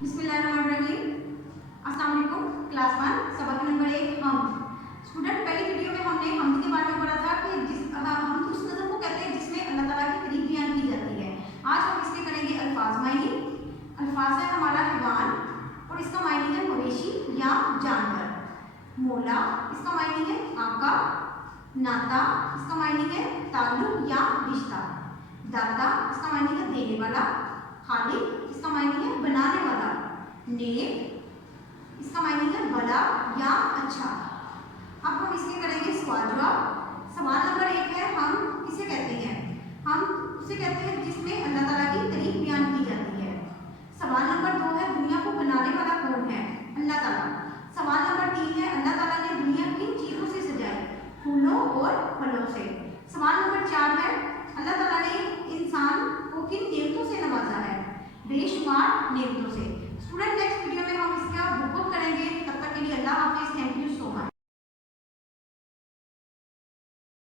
बिस्मिल्लाहिर्रहमानिर्रहीम। अस्सलाम वालेकुम। क्लास 1 सबक नंबर 1 हम। स्टूडेंट, पहली वीडियो में हमने हमद के बारे में पढ़ा था कि हम उस नज़र को कहते हैं जिसमें अल्लाह ताला की तारीफ बयान की जाती है। आज हम इसके करेंगे अल्फाज मायने। अल्फाज है हमारा हैवान और इसका मायने है मवेशी या जानवर। मौला इसका मायने है आका। नाता इसका मायने है ताल्लुक या रिश्ता। दाता इसका मायने है देने वाला। खालिक इसका मायने है बनाने वाला। नेक इसका मायने है भला या अच्छा। अब हम इसके करेंगे सवाल जवाब। सवाल नंबर 1 है हम किसे कहते हैं? हम उसे कहते हैं जिसमें अल्लाह ताला की तारीफ बयान की जाती है। सवाल नंबर 2 है दुनिया को बनाने वाला कौन है? अल्लाह ताला। सवाल नंबर 3 है अल्लाह ताला ने दुनिया किन चीज़ों से सजाई? फूलों और फलों से। सवाल नंबर 4 है अल्लाह ताला ने इंसान को किन नेमतों से नवाजा है? बेशुमार नेमतों से। Student next